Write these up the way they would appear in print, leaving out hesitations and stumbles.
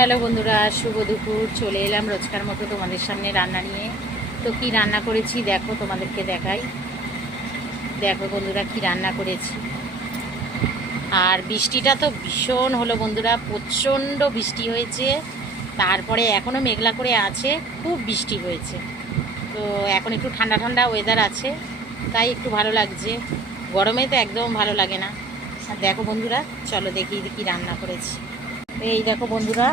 Hello বন্ধুরা, শুভ দুপুর। চলে এলাম রোজকার মতো তোমাদের সামনে রান্না নিয়ে। তো কি রান্না করেছি দেখো, তোমাদেরকে দেখাই। দেখো বন্ধুরা, কি রান্না করেছি। আর বৃষ্টিটা তো ভীষণ হলো বন্ধুরা, প্রচণ্ড বৃষ্টি হয়েছে। তারপরে এখনও মেঘলা করে আছে, খুব বৃষ্টি হয়েছে। তো এখন একটু ঠান্ডা ঠান্ডা ওয়েদার আছে, তাই একটু ভালো লাগছে। গরমে তো একদম ভালো লাগে না। আর দেখো বন্ধুরা, চলো দেখি কি রান্না করেছি। এই দেখো বন্ধুরা,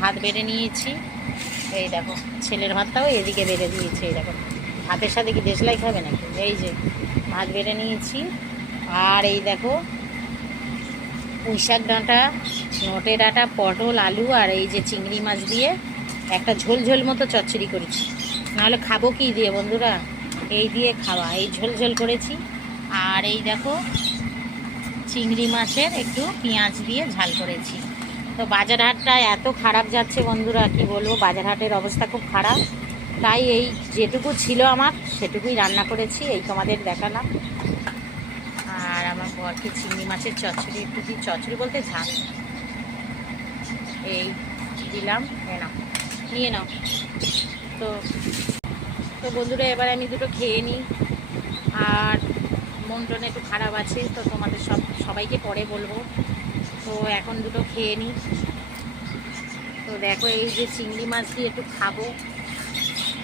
ভাত বেড়ে নিয়েছি। এই দেখো, ছেলের ভাতটাও এদিকে বেড়ে দিয়েছি। এই দেখো, ভাতের সাথে কি দেশলাই খাবে নাকি। এই যে ভাত বেড়ে নিয়েছি। আর এই দেখো, পুঁই শাক ডাঁটা, নটে ডাঁটা, পটল, আলু আর এই যে চিংড়ি মাছ দিয়ে একটা ঝোল ঝোল মতো চচ্চড়ি করেছি। নাহলে খাবো কি দিয়ে বন্ধুরা, এই দিয়ে খাওয়া। এই ঝোল ঝোল করেছি। আর এই দেখো, চিংড়ি মাছের একটু পেঁয়াজ দিয়ে ঝাল করেছি। তো বাজার হাটটা এত খারাপ যাচ্ছে বন্ধুরা, কি বলবো, বাজার হাটের অবস্থা খুব খারাপ। তাই এই যেটুকু ছিল আমার সেটুকুই রান্না করেছি, এই তোমাদের দেখালাম। আর আমার বরকে চিংড়ি মাছের চচ্চড়ি একটু দিই, চচ্চড়ি বলতে ঝাল, এই দিলাম। নাও, নিয়ে নাও। তো তো বন্ধুরা, এবার আমি দুটো খেয়ে নিই। আর মন টন একটু খারাপ আছে, তো তোমাদের সবাইকে পরে বলবো। তো এখন দুটো খেয়ে নিই। তো দেখো, এই যে চিংড়ি মাছ দিয়ে একটু খাবো,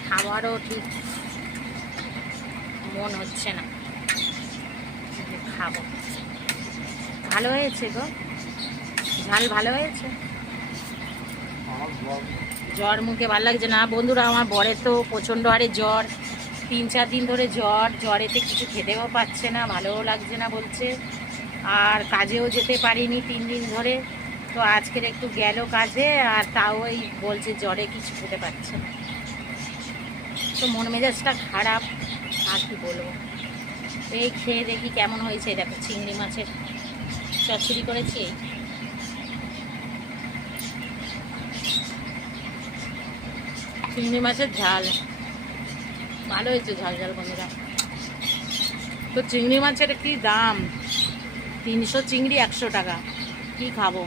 খাবারও ঠিক মন হচ্ছে না যে খাবো। ভালো হয়েছে গো, ঝাল ভালো হয়েছে। জ্বর, মুখে ভালো লাগছে না বন্ধুরা। আমার বরের তো প্রচণ্ড হারে জ্বর, 3-4 দিন ধরে জ্বরেতে কিছু খেতেও পাচ্ছে না, ভালোও লাগছে না বলছে। আর কাজেও যেতে পারিনি 3 দিন ধরে। তো আজকের একটু গেল কাজে, আর তাও এই বলছে জ্বরে কিছু খেতে পাচ্ছে না। তো মন মেজাজটা খারাপ, আর কি বলবো। এই খেয়ে দেখি কেমন হয়েছে। দেখো, চিংড়ি মাছের চচ্চড়ি করেছি। চিংড়ি মাছের ঝাল ভালো হয়েছে, ঝাল ঝাল বন্ধুরা। তো চিংড়ি মাছের কি দাম, 300 চিংড়ি 100 টাকা, কি খাবো।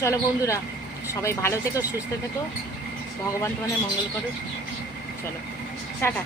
চলো বন্ধুরা, সবাই ভালো থেকো, সুস্থ থেকো, ভগবান তোমাদের মঙ্গল করুক। চলো, টাটা।